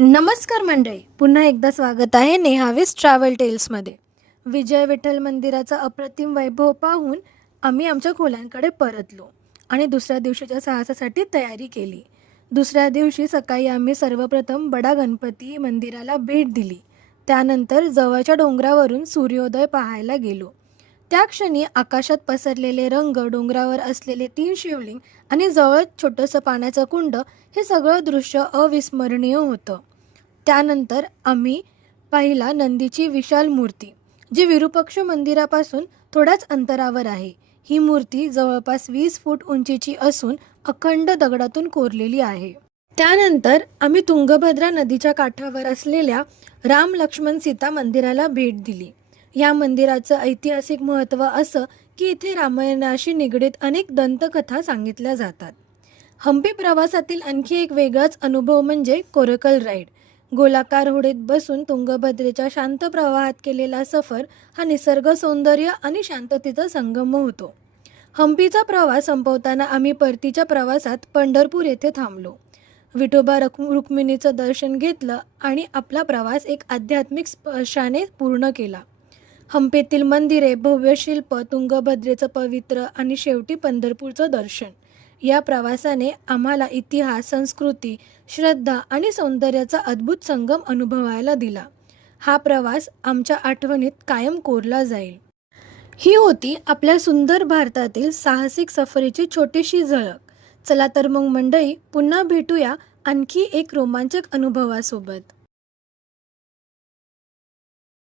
नमस्कार मंडळी, पुन्हा एकदा स्वागत आहे नेहावीस ट्रॅव्हल टेल्समध्ये. विजय विठ्ठल मंदिराचा अप्रतिम वैभव पाहून आम्ही आमच्या खोल्यांकडे परतलो आणि दुसऱ्या दिवशीच्या साहसासाठी तयारी केली. दुसऱ्या दिवशी सकाळी आम्ही सर्वप्रथम बडा गणपती मंदिराला भेट दिली. त्यानंतर जवळच्या डोंगरावरून सूर्योदय पाहायला गेलो. त्या क्षणी आकाशात पसरलेले रंग, डोंगरावर असलेले 3 शिवलिंग आणि जवळ छोटंसं पाण्याचं कुंड, हे सगळं दृश्य अविस्मरणीय होतं. त्यानंतर आम्ही पाहिला नंदीची विशाल मूर्ती, जी विरूपाक्ष मंदिरापासून थोड्याच अंतरावर आहे. ही मूर्ती जवळपास 20 फूट उंचीची असून अखंड दगडातून कोरलेली आहे. त्यानंतर आम्ही तुंगभद्रा नदीच्या काठावर असलेल्या राम लक्ष्मण सीता मंदिराला भेट दिली. या मंदिराचं ऐतिहासिक महत्त्व असं की इथे रामायणाशी निगडीत अनेक दंतकथा सांगितल्या जातात. हंपी प्रवासातील आणखी एक वेगळाच अनुभव म्हणजे कोरकल राईड. गोलाकार होडीत बसून तुंगभद्रेच्या शांत प्रवाहात केलेला सफर हा निसर्ग सौंदर्य आणि शांततेचा संगम होतो. हंपीचा प्रवास संपवताना आम्ही परतीच्या प्रवासात पंढरपूर येथे थांबलो. विठोबा रुक्मिणीचं दर्शन घेतलं आणि आपला प्रवास एक आध्यात्मिक स्पर्शाने पूर्ण केला. हंपीतील मंदिरे, भव्य शिल्प, तुंगभद्रेचं पवित्र आणि शेवटी पंढरपूरचं दर्शन, या प्रवासाने आम्हाला इतिहास, संस्कृती, श्रद्धा आणि सौंदर्याचा अद्भुत संगम अनुभवायला दिला. हा प्रवास आमच्या आठवणीत कायम कोरला जाईल. ही होती आपल्या सुंदर भारतातील साहसिक सफरीची छोटीशी झलक. चला तर मग मंडळी, पुन्हा भेटूया आणखी एक रोमांचक अनुभवासोबत.